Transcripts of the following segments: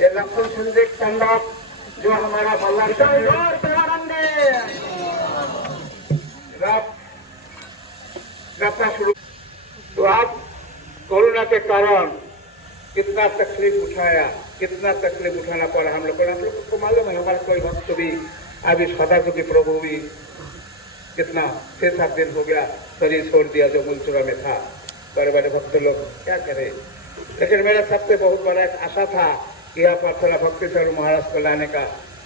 ये लक्ष्मण सिंह टंडक जो हमारा बल्लभ शुरू। तो आप कोरोना के कारण कितना तकलीफ उठाया, कितना तकलीफ उठाना पड़ा हम लोग को मालूम है। हमारे कोई भक्त भी अभी सदाकुटी प्रभु भी कितना 6-7 दिन हो गया शरीर छोड़ दिया, जो मूलचूरा में था। बड़े बड़े भक्त लोग क्या करें, लेकिन मेरा सबसे बहुत बड़ा एक आशा था कि यहाँ पर थोड़ा भक्ति स्वरूप महाराज को लाने का।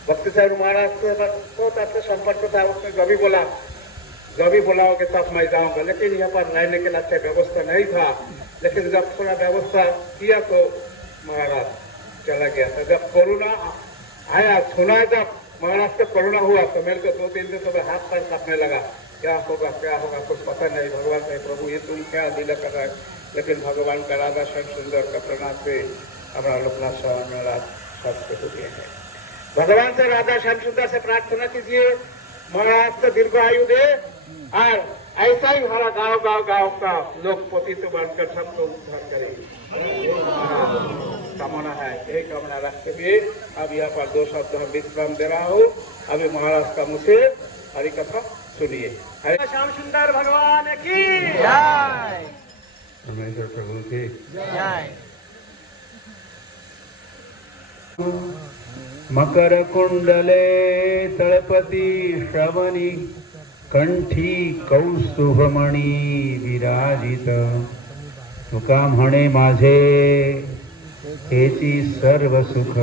भक्ति स्वरूप महाराज से बहुत अच्छा संपर्क था। उसने जब भी बुलाओगे तब मैं जाऊंगा, लेकिन यहाँ पर रहने के लिए अच्छा व्यवस्था नहीं था। लेकिन जब थोड़ा व्यवस्था किया तो महाराज चला गया था। जब कोरोना आया, सुना जब महाराज को कोरोना हुआ तो मेरे को 2-3 दिन तो हाथ पैर कांपने लगा। क्या होगा कुछ पता नहीं। भगवान से प्रभु ये तुम क्या दिला कर रहा है। लेकिन भगवान का राधा श्याम सुंदर का प्रणाम से हमारा लोकनाथ स्वामी महाराज सबसे हो गए हैं। भगवान से राधा श्याम सुंदर से प्रार्थना कीजिए महाराज को दीर्घ आयु दे, और ऐसा ही हमारा गांव का लोग पतित बनकर सबको उद्धार करे, कामना है। यही कामना रखते हुए अब यहाँ पर 2 शब्द हम विश्राम दे रहा हूँ। अभी महाराज का मुझसे हरि कथा सुनिए। श्याम सुंदर भगवान की जय, परमेश्वर प्रभु की जय। मकर कुंडले तळपति श्रवणी कंठी कौस्तुभमणी विराजित। तुका म्हणे माझे हेची सर्व सुख,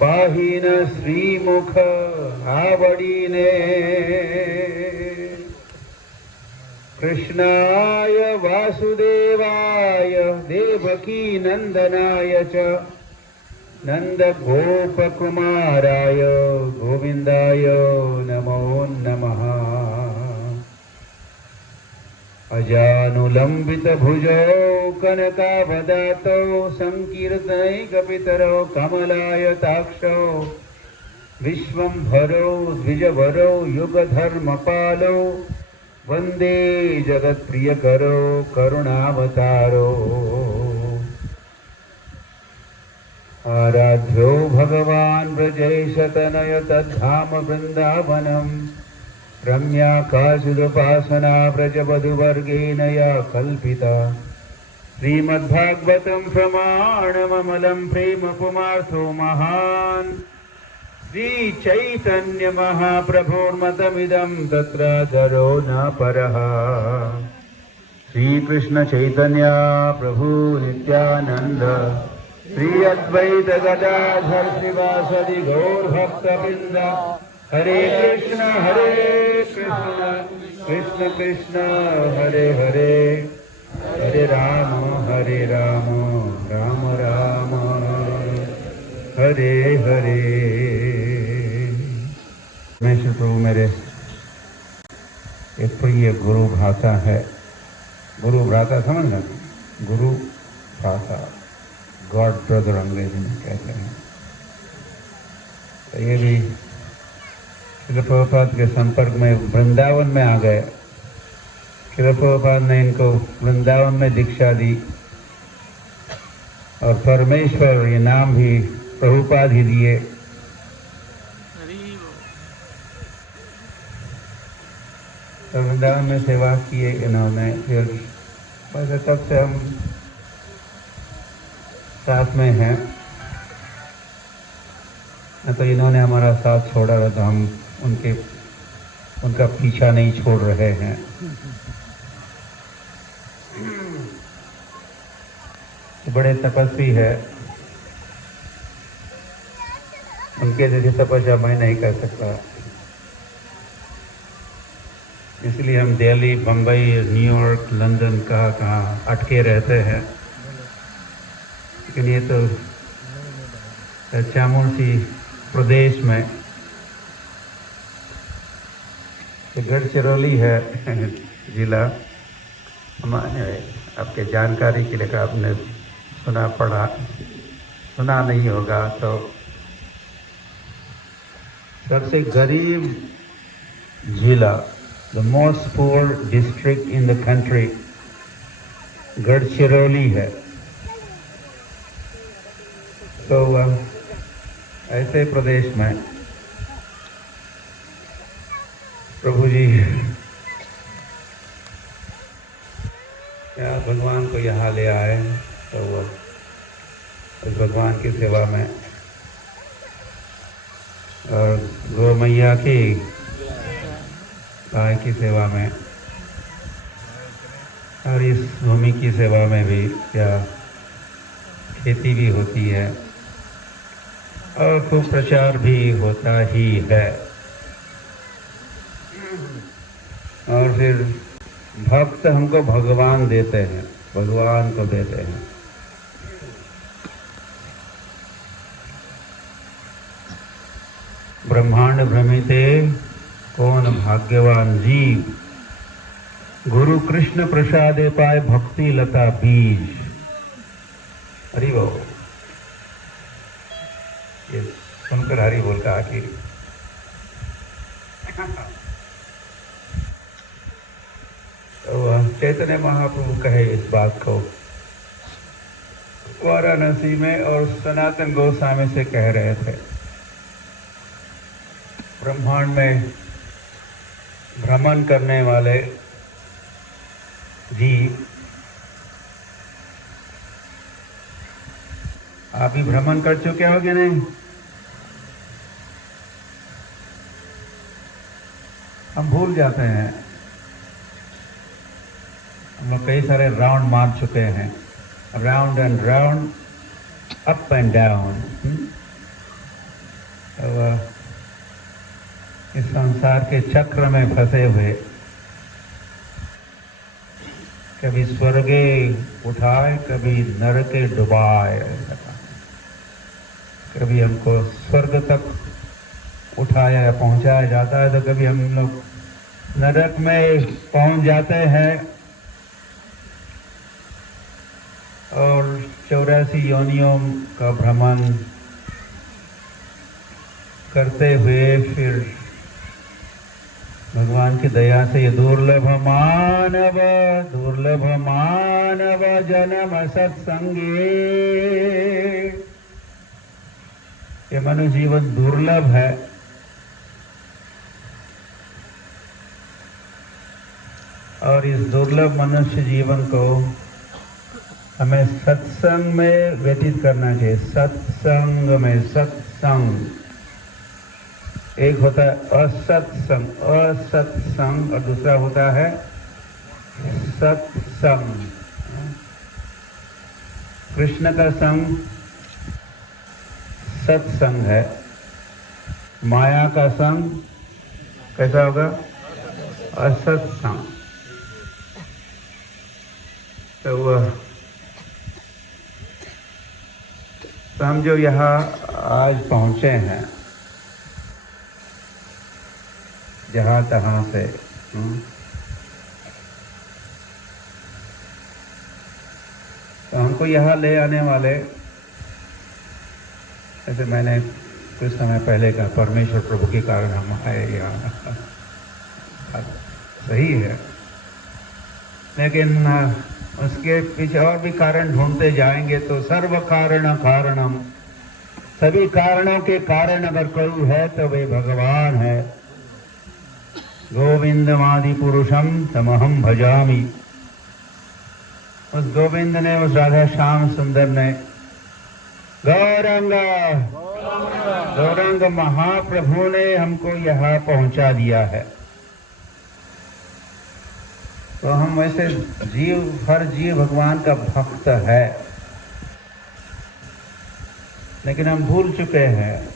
पाहिन श्रीमुख आवडीने। कृष्णाय वासुदेवाय देवकी नंदनाय च नंद गोपकुमाराय गोविंदाय नमो नमः। अजानुलंबित भुजौ कनकावदातौ संकीर्तनैकपितरौ कमलायताक्षौ विश्वंभरौ द्विजवरौ युगधर्मपालौ वंदे जगत्प्रियकरौ करुणावतारो। आराध्यो भगवान् व्रजैशतनय तद्धाम वृन्दावनम्। रम्या काचिदुपासना व्रजवधुवर्गेण या कल्पिता। श्रीमद्भागवतं प्रमाणममलं प्रेम पुमार्थो महान्। श्रीचैतन्य महाप्रभोर्मतमिदं तत्रादरो न परः। श्रीकृष्ण चैतन्य प्रभु नित्यानंद, श्री अद्वैत गदाधर श्रीवासदि गौर भक्तवृंद। हरे कृष्ण कृष्ण कृष्ण हरे हरे, हरे राम राम राम हरे हरे। परमेश्वर प्रभु मेरे एक प्रिय गुरु भ्राता है। गुरु भ्राता समझना, गुरु भ्राता, गॉड ब्रदर अंग्रेजी में कहते हैं। तो ये भी श्रील प्रभुपाद के संपर्क में वृंदावन में आ गए। श्रील प्रभुपाद ने इनको वृंदावन में दीक्षा दी, और परमेश्वर ये नाम भी प्रभुपाद ही दिए। तो वृंदावन में सेवा किए इन्होंने। फिर वैसे तब से हम साथ में हैं। तो इन्होंने हमारा साथ छोड़ा है तो हम उनका पीछा नहीं छोड़ रहे हैं। बड़े तपस्वी है, उनके जैसी तपस्या मैं नहीं कर सकता। इसलिए हम दिल्ली, बम्बई, न्यूयॉर्क, लंदन कहाँ अटके रहते हैं। लेकिन ये तो चामुंडी प्रदेश में गढ़चिरौली है जिला। हमारे आपके जानकारी के लिए आपने सुना नहीं होगा, तो सबसे गरीब जिला, the most poor district in the country Gadchiroli है। तो ऐसे प्रदेश में प्रभु जी क्या भगवान को यहाँ ले आए, तो उस भगवान की सेवा में और गौ मैया की गाय की सेवा में और इस भूमि की सेवा में भी क्या खेती भी होती है और खूब प्रचार भी होता ही है। और फिर भक्त हमको भगवान देते हैं, भगवान को देते हैं। ब्रह्मांड भ्रमिते कौन भाग्यवान जीव, गुरु कृष्ण प्रसादे पाए भक्ति लता बीज। हरि बोल। ये सुनकर हरि बोल का आखिर तो चैतन्य महाप्रभु कहे इस बात को वाराणसी में और सनातन गोस्वामी से कह रहे थे। ब्रह्मांड में भ्रमण करने वाले जीव, आप भी भ्रमण कर चुके हो कि नहीं? हम भूल जाते हैं। हम लोग कई सारे राउंड मार चुके हैं, round and round, up and down. इस संसार के चक्र में फंसे हुए, कभी स्वर्गे उठाए, कभी नरके डुबाए। कभी हमको स्वर्ग तक उठाया या पहुंचाया जाता है, तो कभी हम लोग नरक में पहुंच जाते हैं और 84 योनियों का भ्रमण करते हुए फिर भगवान की दया से ये दुर्लभ मानव जन्म सत्संगे, ये मनुष्य जीवन दुर्लभ है। और इस दुर्लभ मनुष्य जीवन को हमें सत्संग में व्यतीत करना चाहिए। सत्संग में, सत्संग एक होता है असत्संग और दूसरा होता है सत्संग। कृष्ण का संग सत्संग है, माया का संग कैसा होगा? असत्संग। तो हम जो यहाँ आज पहुँचे हैं जहाँ तहाँ से, तो हमको यहाँ ले आने वाले, जैसे मैंने कुछ समय पहले कहा, परमेश्वर प्रभु के कारण हम आए यहाँ। सही है, लेकिन उसके पीछे और भी कारण ढूंढते जाएंगे तो सर्व कारण कारणम, सभी कारणों के कारण अगर कोई है तो वे भगवान है। गोविंदमादि पुरुषम तमहम भजामि। उस गोविंद ने, उस राधा श्याम सुंदर ने, गौरंग महाप्रभु ने हमको यहाँ पहुंचा दिया है। तो हम वैसे हर जीव भगवान का भक्त है, लेकिन हम भूल चुके हैं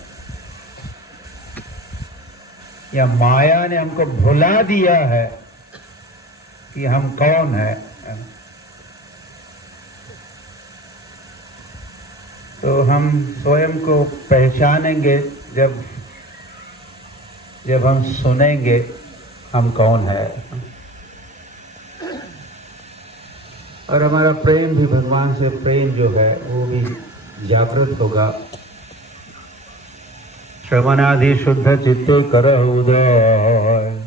या माया ने हमको भुला दिया है कि हम कौन है। तो हम स्वयं को पहचानेंगे जब हम सुनेंगे हम कौन है, और हमारा प्रेम भी भगवान से, प्रेम जो है वो भी जागृत होगा। श्रवणादि शुद्ध चित्ते करहु उदय,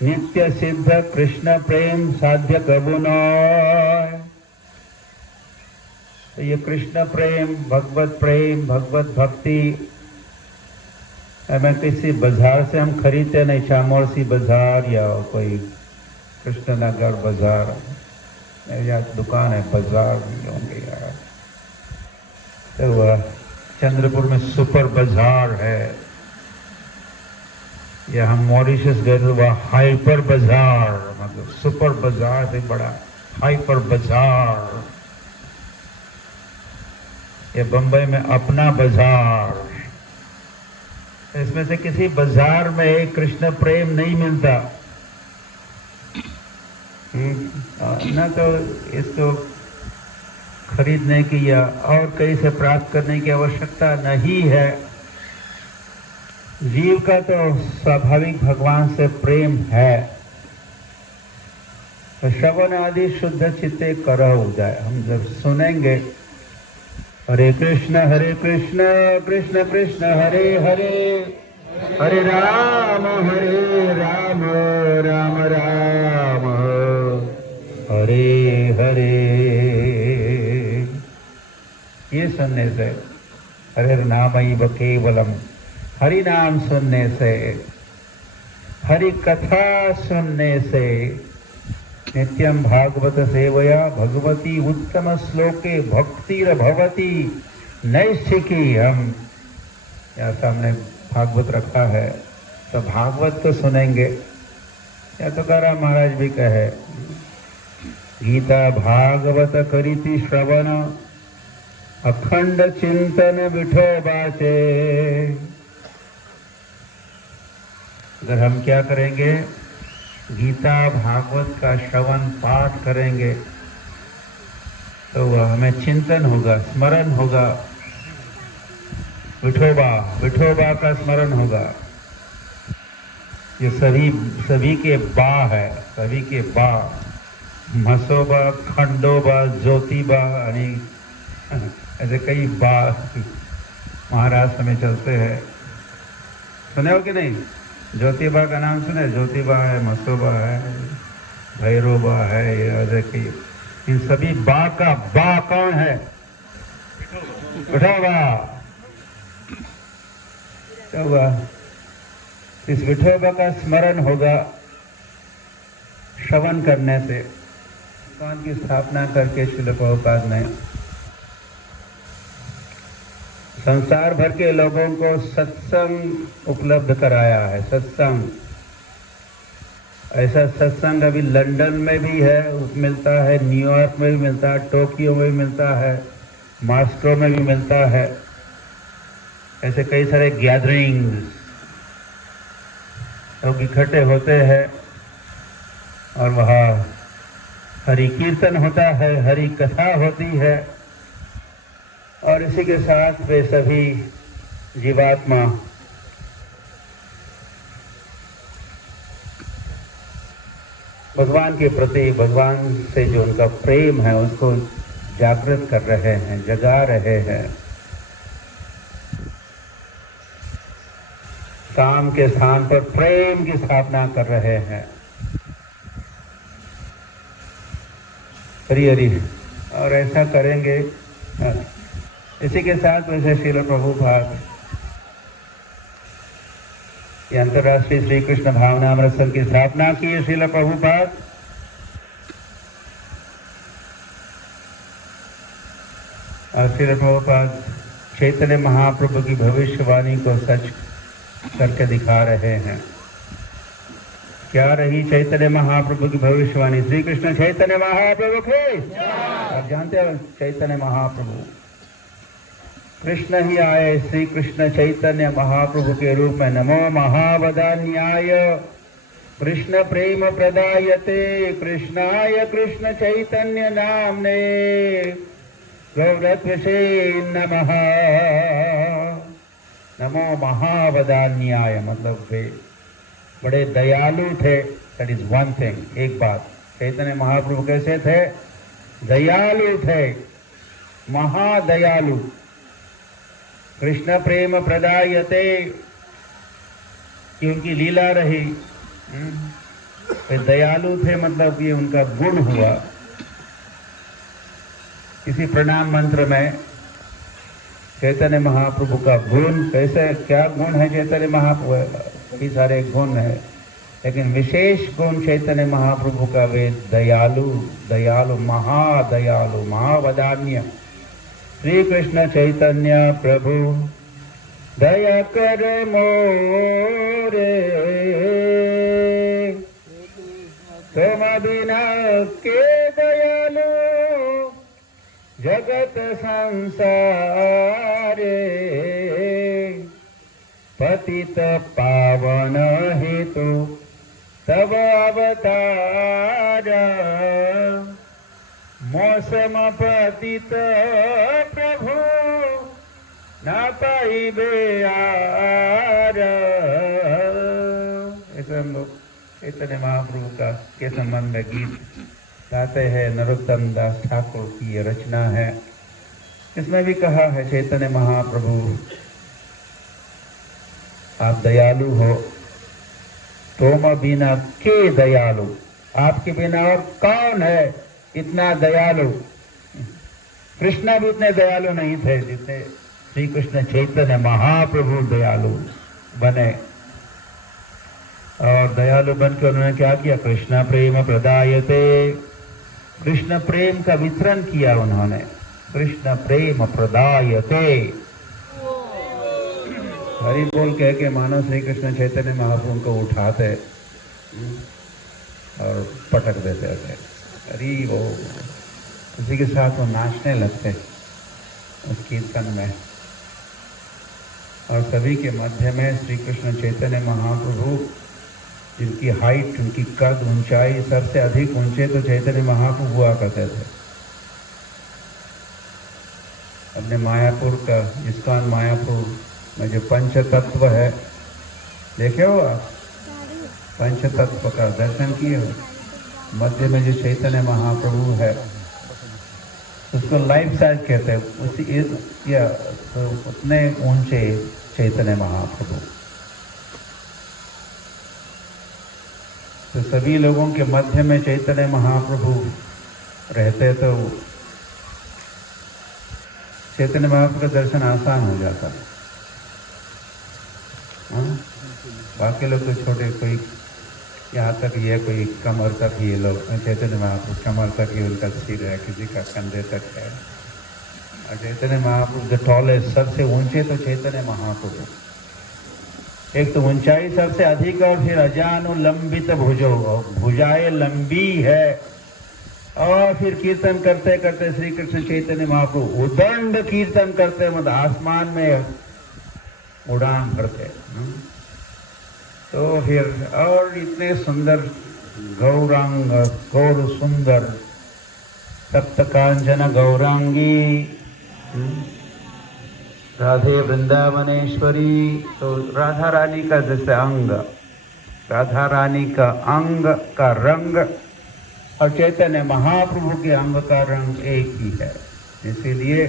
नित्य सिद्ध कृष्ण प्रेम साध्य कबु नाय। तो ये कृष्ण प्रेम, भगवत भक्ति हमें किसी बाजार से हम खरीदते नहीं, चामोरसी बाजार या कोई कृष्णनगर बाजार या दुकान है, बाजार भी होंगे यार। तो वह चंद्रपुर में सुपर बाजार है, या हम मॉरिशस गए तो वह हाइपर बाजार, मतलब सुपर बाजार से बड़ा हाइपर बाजार। ये बंबई में अपना बाजार, इसमें से किसी बाजार में एक कृष्ण प्रेम नहीं मिलता ना, तो इसको खरीदने की या और कहीं से प्राप्त करने की आवश्यकता नहीं है। जीव का तो स्वाभाविक भगवान से प्रेम है। तो श्रवण आदि शुद्ध चित्ते करो जाए, हम जब सुनेंगे हरे कृष्ण कृष्ण कृष्ण हरे हरे, हरे राम राम राम हरे हरे, ये सुनने से हरे नामैव केवलम, हरि नाम सुनने से, हरि कथा सुनने से, नित्यं भागवत सेवया भगवती उत्तम श्लोके भक्तिर भवती नैष्ठिकी। हम यहाँ सामने भागवत रखा है, तो भागवत तो सुनेंगे। या तो तुकाराम महाराज भी कहे, गीता भागवत करीति श्रवण, अखंड चिंतन विठोबाचे। अगर हम क्या करेंगे, गीता भागवत का श्रवण पाठ करेंगे, तो वह हमें चिंतन होगा, स्मरण होगा, विठोबा का स्मरण होगा। ये सभी के बा है, सभी के बा, मसोबा, खंडोबा, ज्योतिबा, यानी ऐसे कई बा महाराष्ट्र में चलते हैं। सुने हो कि नहीं? ज्योतिबा का नाम सुने? ज्योतिबा है, मसोबा है, भैरोबा है, ये ऐसे कई। इन सभी बा का बा कौन है? विठोबा। तो वह इस विठोबा का स्मरण होगा श्रवण करने से। भगवान की स्थापना करके श्रील प्रभुपाद ने संसार भर के लोगों को सत्संग उपलब्ध कराया है। सत्संग, ऐसा सत्संग अभी लंदन में भी है, मिलता है, न्यूयॉर्क में भी मिलता है, टोक्यो में भी मिलता है, मॉस्को में भी मिलता है। ऐसे कई सारे गैदरिंग्स, लोग इकट्ठे होते हैं और वहाँ हरि कीर्तन होता है, हरि कथा होती है, और इसी के साथ वे सभी जीवात्मा भगवान के प्रति, भगवान से जो उनका प्रेम है उसको जागृत कर रहे हैं, जगा रहे हैं। काम के स्थान पर प्रेम की स्थापना कर रहे हैं। हरि हरि। और ऐसा करेंगे। इसी के साथ वैसे श्रील प्रभुपाद ये अंतर्राष्ट्रीय श्री कृष्ण भावना अमृत संघ की स्थापना की है श्रील प्रभुपाद। और श्रील प्रभुपाद चैतन्य महाप्रभु की भविष्यवाणी को सच करके दिखा रहे हैं। क्या रही चैतन्य महाप्रभु की भविष्यवाणी? श्री कृष्ण चैतन्य महाप्रभु के, आप जानते हो चैतन्य महाप्रभु कृष्ण ही आए, श्री कृष्ण चैतन्य महाप्रभु के रूप में। नमो महावदान्याय कृष्ण प्रेम प्रदायते कृष्णाय कृष्ण चैतन्य नामने गौरत्वसे नमः। नमो महावदान्याय मतलब वे बड़े दयालु थे। That is one thing. एक बात, चैतन्य महाप्रभु कैसे थे? दयालु थे, महादयालु। कृष्ण प्रेम प्रदायते कि उनकी लीला रही। वे दयालु थे मतलब ये उनका गुण हुआ। इसी प्रणाम मंत्र में चैतन्य महाप्रभु का गुण, कैसे क्या गुण है चैतन्य महाप्रभु, कई सारे गुण है, लेकिन विशेष गुण चैतन्य महाप्रभु का वे दयालु, दयालु, महादयालु, महावदान्य। श्री कृष्ण चैतन्य प्रभु दया कर मोरे, तुम बिना के दयालु जगत संसारे, पतित पावन हेतु तब अवतार, मौसम पतित प्रभु न पाइबे आर। ऐसे हम लोग चैतन्य महाप्रभु का के संबंध में गीत गाते हैं। नरोत्तम दास ठाकुर की ये रचना है। इसमें भी कहा है चैतन्य महाप्रभु आप दयालु हो, तुम बिना के दयालु, आपके बिना और कौन है इतना दयालु। कृष्ण भी उतने दयालु नहीं थे जितने श्री कृष्ण चैतन्य महाप्रभु दयालु बने। और दयालु बनकर उन्होंने क्या किया, कृष्ण प्रेम प्रदायते, कृष्ण प्रेम का वितरण किया उन्होंने। कृष्ण प्रेम प्रदायते, हरि बोल कह के मानो श्री कृष्ण चैतन्य महाप्रभु को उठाते और पटक देते थे। हरि वो उसी के साथ वो नाचने लगते उस कीर्तन में। और सभी के मध्य में श्री कृष्ण चैतन्य महाप्रभु, जिनकी हाइट, उनकी कद, ऊंचाई सबसे अधिक ऊंचे तो चैतन्य महाप्रभु हुआ करते थे। अपने मायापुर का, इस्कॉन मायापुर में जो पंच तत्व है, देखे हो आप? पंच तत्व का दर्शन किए हो? मध्य में जो चैतन्य महाप्रभु है उसको लाइफ साइज कहते हैं। उसी या तो उतने ऊंचे चैतन्य महाप्रभु। तो सभी लोगों के मध्य में चैतन्य महाप्रभु रहते तो चैतन्य महाप्रभु का दर्शन आसान हो जाता। बाकी लोग तो छोटे, कोई यहाँ तक ही है, कोई कमर तक ही है लोग। चैतन्य महाप्रभु कमर तक ही उनका सिर है, किसी का कंधे तक है। और चैतन्य महाप्रभु द टॉलेस्ट, सबसे ऊंचे तो चैतन्य महाप्रभु। एक तो ऊंचाई सबसे अधिक, और फिर अजानुलंबित भुजो, भुजाएं लंबी है। और फिर कीर्तन करते करते श्री कृष्ण चैतन्य महाप्रभु उदंड कीर्तन करते, मतलब आसमान में उड़ान भरते। तो फिर और इतने सुंदर गौरांग, गौर सुंदर, सप्त कांचन गौरांगी, राधे वृंदावनेश्वरी। तो राधा रानी का जैसे अंग, राधा रानी का अंग का रंग और चैतन्य महाप्रभु के अंग का रंग एक ही है। इसीलिए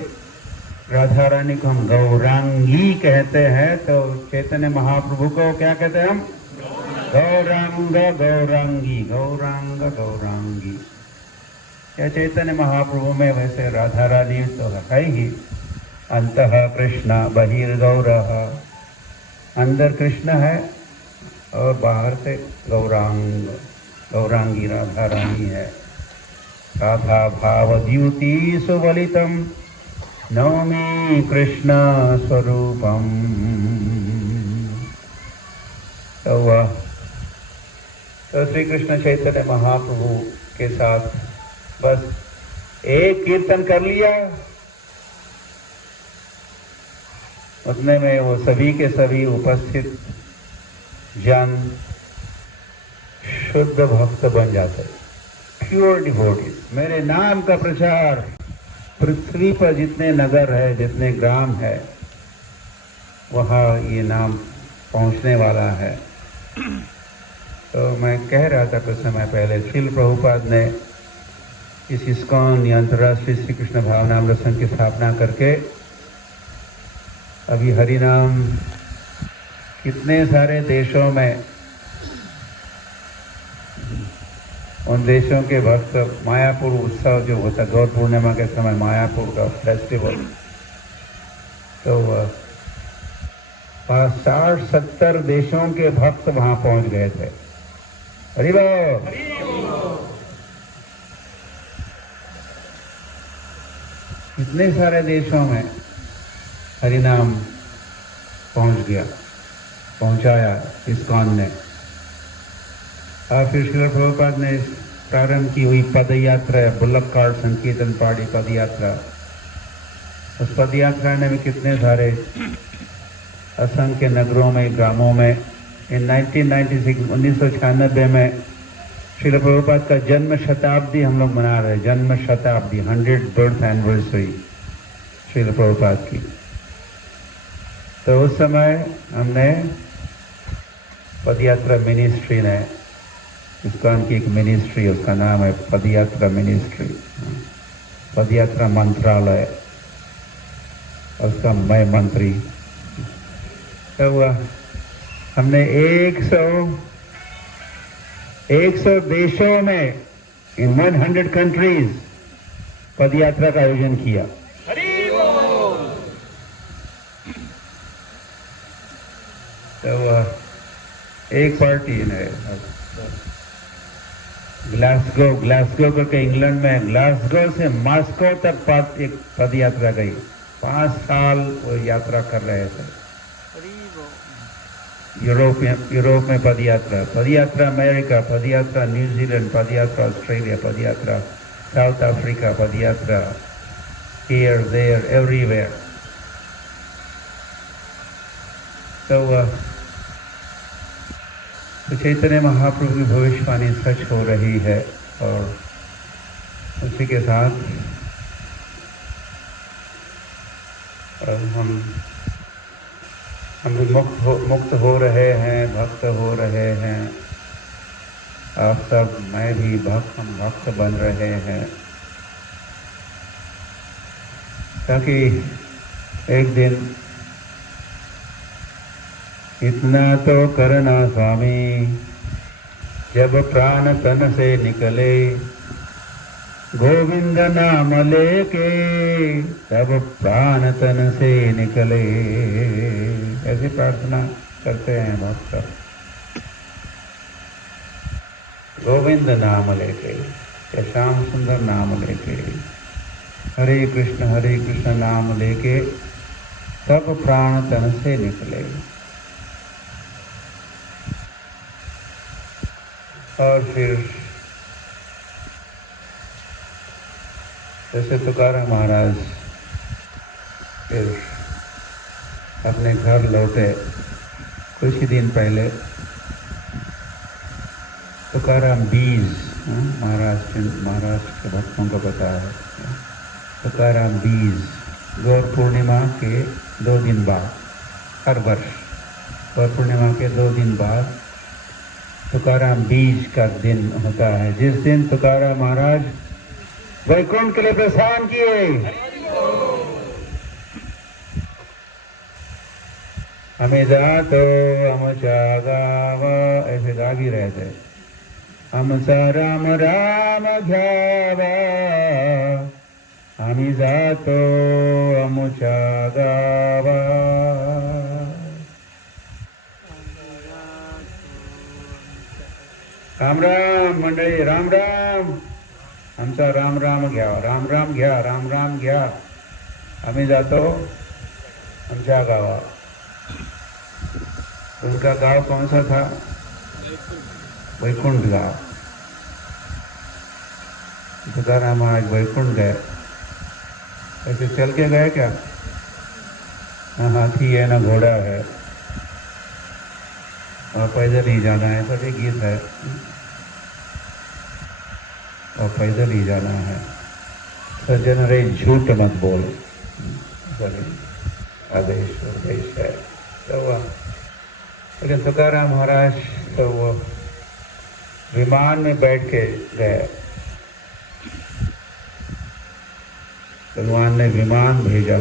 राधा रानी को हम गौरांगी कहते हैं। तो चैतन्य महाप्रभु को क्या कहते हैं हम? गौरांग, गौरांगी, गौरांग, गौरांगी। या चैतन्य महाप्रभु में वैसे राधा रानी तो है ही। अंतः कृष्ण बहिर्गौरः, अंदर कृष्ण है और बाहर से गौरांग, गौरांगी राधा रानी है। राधा भाव द्युति सुवलितम नौमी कृष्ण स्वरूपम। तो श्री कृष्ण चैतन्य महाप्रभु के साथ बस एक कीर्तन कर लिया, उतने में वो सभी के सभी उपस्थित जन शुद्ध भक्त बन जाते, प्योर डिवोटीज। मेरे नाम का प्रचार पृथ्वी पर जितने नगर है, जितने ग्राम है, वहाँ ये नाम पहुँचने वाला है। तो मैं कह रहा था कुछ समय पहले, श्रील प्रभुपाद ने इस इस्कॉन या अंतर्राष्ट्रीय श्री कृष्ण भावनामृत संघ की स्थापना करके अभी हरि नाम कितने सारे देशों में उन देशों के भक्त मायापुर उत्सव जो होता गौर पूर्णिमा के समय मायापुर का फेस्टिवल, तो 60-70 देशों के भक्त वहां पहुंच गए थे। हरि बोल। इतने सारे देशों में हरिनाम पहुंचाया इस्कॉन ने। और फिर श्रील प्रभुपाद ने प्रारंभ की हुई पद यात्रा, बुल्लक कार्ट संकीर्तन पार्टी पद यात्रा, उस पद यात्रा ने भी कितने सारे असंख्य नगरों में, ग्रामों में। इन 1996 में श्रील प्रभुपाद का जन्म शताब्दी हम लोग मना रहे हैं। जन्म शताब्दी, 100 बर्थ एनिवर्सरी श्रील प्रभुपाद की। तो उस समय हमने पदयात्रा मिनिस्ट्री ने, इस्कॉन की एक मिनिस्ट्री, उसका नाम है पदयात्रा मिनिस्ट्री, पदयात्रा मंत्रालय, उसका मैं मंत्री। तो हमने 100 देशों में, इन 100 कंट्रीज पदयात्रा का आयोजन किया। तो एक पार्टी ने ग्लासगो करके इंग्लैंड में, ग्लासगो से मॉस्को तक एक पद यात्रा गई। 5 साल वो यात्रा कर रहे थे। यूरोप में पद यात्रा अमेरिका, पद यात्रा न्यूजीलैंड, पद यात्रा ऑस्ट्रेलिया, पद यात्रा साउथ अफ्रीका, पद यात्रा हियर देयर एवरीवेयर। तो चैतन्य महाप्रभु की भविष्यवाणी सच हो रही है। और उसी के साथ हम भी मुक्त हो रहे हैं, भक्त हो रहे हैं। आप सब, मैं भी हम भक्त बन रहे हैं, ताकि एक दिन इतना तो करना स्वामी, जब प्राण तन से निकले, गोविंद नाम लेके तब प्राण तन से निकले। ऐसी प्रार्थना करते हैं भक्त। गोविंद नाम लेके या श्याम सुंदर नाम लेके, हरे कृष्ण नाम लेके तब प्राण तन से निकले। और फिर जैसे तुकाराम महाराज फिर अपने घर लौटे कुछ ही दिन पहले, तुकाराम बीज, महाराष्ट्र के भक्तों को पता है, तुकाराम बीज गौर पूर्णिमा के 2 दिन बाद, हर वर्ष गौर पूर्णिमा के 2 दिन बाद तुकाराम बीज का दिन होता है, जिस दिन तुकाराम महाराज वैकुंठ के लिए प्रस्थान किए। हमें जातो हम जागावा, ऐसे गा भी रहे थे। हम सा राम राम घ्यावा, हमें जातो हम जागावा। राम राम मंडळी, राम राम, आमचा राम राम घ्या, राम राम घ्या, राम राम घ्या, आम्ही जातो आमच्या गावा। उनका गांव कौन सा था? वैकुंठ गांव। तुकाराम महाराज वैकुंठ गए। ऐसे चल के गए क्या? ना हाथी है ना घोड़ा है, और पैदल ही जाना है। सब एक गीत है, और पैदल ही जाना है। सज्जन रे झूठ मत बोल, आदेश है। तो लेकिन तुकाराम महाराज तो वो विमान में बैठ के गए। भगवान ने विमान भेजा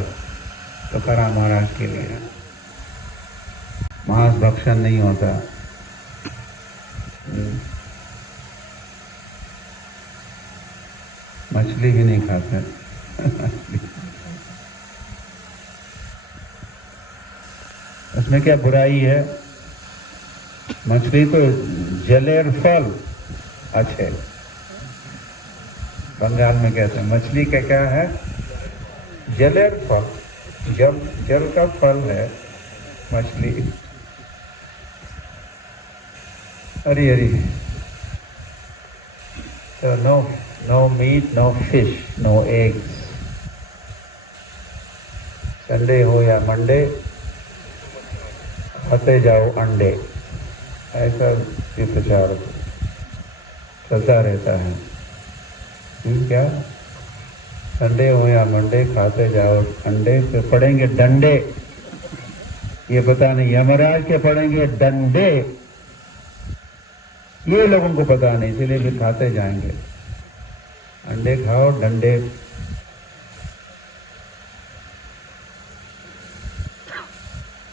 तुकाराम महाराज के लिए। मांस भक्षण नहीं होता। मछली भी नहीं खाते। उसमें क्या बुराई है? मछली तो जलेर फल अच्छे, बंगाल में कहते हैं मछली का क्या है? जलेर फल, जल का फल है मछली। अरे अरे, so no meat, no fish, no eggs. Sunday हो या मंडे खाते जाओ अंडे, ऐसा भी प्रचार चलता रहता है। क्या संडे हो या मंडे खाते जाओ अंडे, फिर पड़ेंगे डंडे। ये पता नहीं यमराज के पड़ेंगे डंडे, ये लोगों को पता नहीं, इसलिए भी खाते जाएंगे। अंडे खाओ डंडे।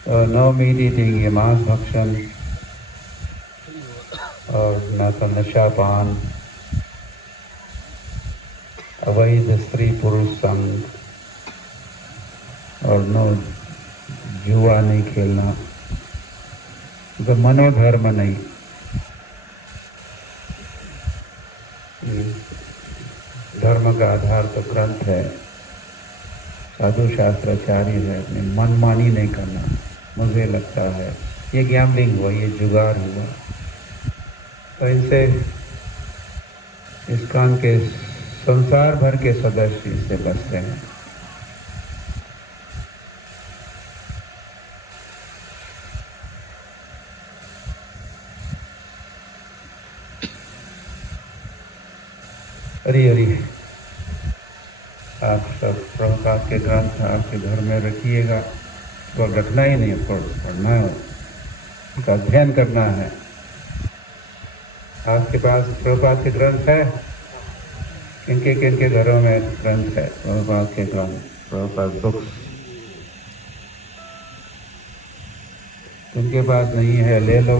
नो मीट ईटिंग, ये मांस भक्षण, और न तो नशा पान, अवैध स्त्री पुरुष संग, और नो जुआ नहीं खेलना, तो मनोधर्म नहीं। धर्म का आधार तो ग्रंथ है, साधु शास्त्राचार्य है, अपनी मनमानी नहीं करना। मुझे लगता है ये गैम्बलिंग हुआ, ये जुगार हुआ, तो इनसे इस्कॉन के संसार भर के सदस्य इससे बचते हैं। अरे अरे, आप सब प्रभुपाद के ग्रंथ आपके घर में रखिएगा, तो रखना ही नहीं, पढ़ना है, उनका अध्ययन करना है। आपके पास प्रभुपाद के ग्रंथ है? किनके घरों में ग्रंथ है? प्रभुपाद के ग्रंथ, प्रभुपाद बुक्स। जिनके पास नहीं है ले लो,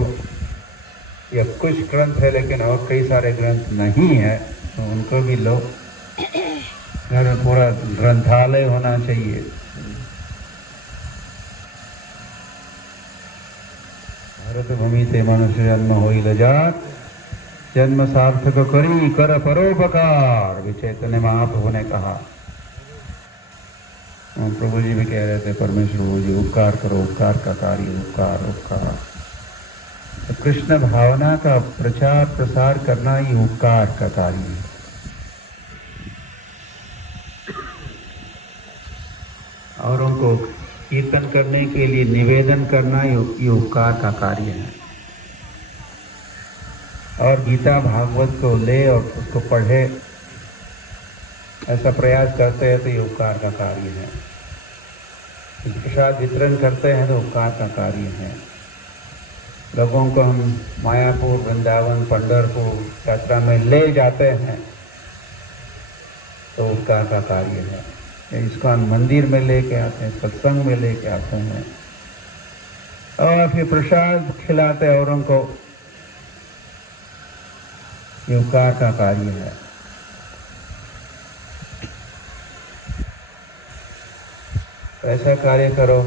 या कुछ ग्रंथ है लेकिन और कई सारे ग्रंथ नहीं है तो उनको भी लो। घर में पूरा ग्रंथालय होना चाहिए। भारत भूमि से मनुष्य जन्म होई लजात, जन्म सार्थक करी कर परोपकार, भी चैतन्य महाप्रभु ने कहा। प्रभु जी भी कह रहे थे, परमेश्वर प्रभु जी उपकार करो, उपकार का कार्य, उपकार उपकार। तो कृष्ण भावना का प्रचार प्रसार करना ही उपकार का कार्य है। और उनको कीर्तन करने के लिए निवेदन करना ये उपकार का कार्य है। और गीता भागवत को ले और उसको पढ़े, ऐसा प्रयास करते हैं तो ये उपकार का कार्य है। प्रसाद वितरण करते हैं तो उपकार का कार्य है। लोगों को हम मायापुर, वृंदावन, पंढरपुर यात्रा में ले जाते हैं तो उपकार का कार्य है। इसको मंदिर में लेके आते हैं, सत्संग में लेके आते हैं और फिर प्रसाद खिलाते हैं औरों को, ये उपकार का कार्य है। ऐसा कार्य करो,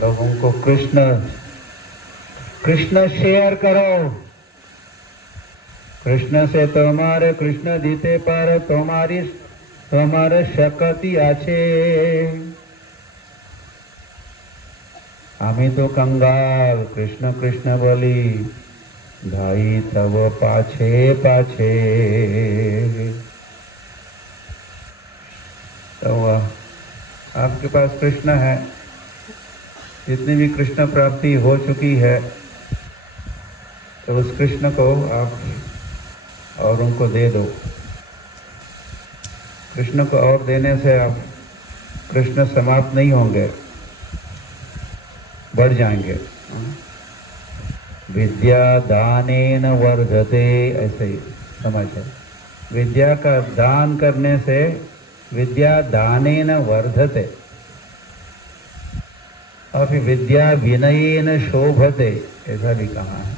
लोगों को कृष्ण शेयर करो। कृष्ण से तुम्हारे कृष्ण जीते पर तुम्हारे शक्ति आछे। हमें तो कंगाल कृष्ण कृष्ण बोली, भाई तब पाछे पाछे। तो आपके पास कृष्ण है, जितनी भी कृष्ण प्राप्ति हो चुकी है तो उस कृष्ण को आप और उनको दे दो। कृष्ण को और देने से आप कृष्ण समाप्त नहीं होंगे, बढ़ जाएंगे। विद्या दानेन वर्धते, ऐसे ही समझ है। विद्या का दान करने से विद्या दानेन वर्धते, और फिर विद्या विनयेन शोभते, ऐसा भी कहा है।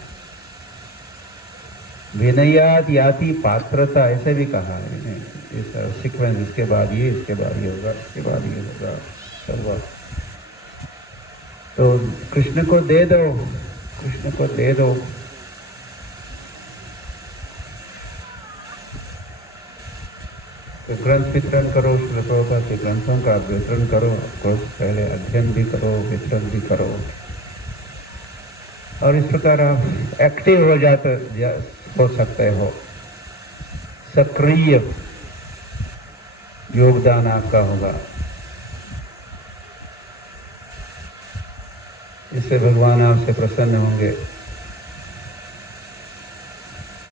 विनयात याति पात्रता, ऐसे भी कहा है। इस सीक्वेंस, इसके बाद ये, इसके बाद ये होगा, इसके बाद ये होगा, सर्व। तो कृष्ण को दे दो, कृष्ण को दे दो। तो ग्रंथ वितरण करो, श्रील प्रभुपाद के ग्रंथों का वितरण करो। पहले अध्ययन भी करो, वितरण भी करो, और इस प्रकार आप एक्टिव हो सकते हो। सक्रिय योगदान आपका होगा। इससे भगवान आपसे प्रसन्न होंगे।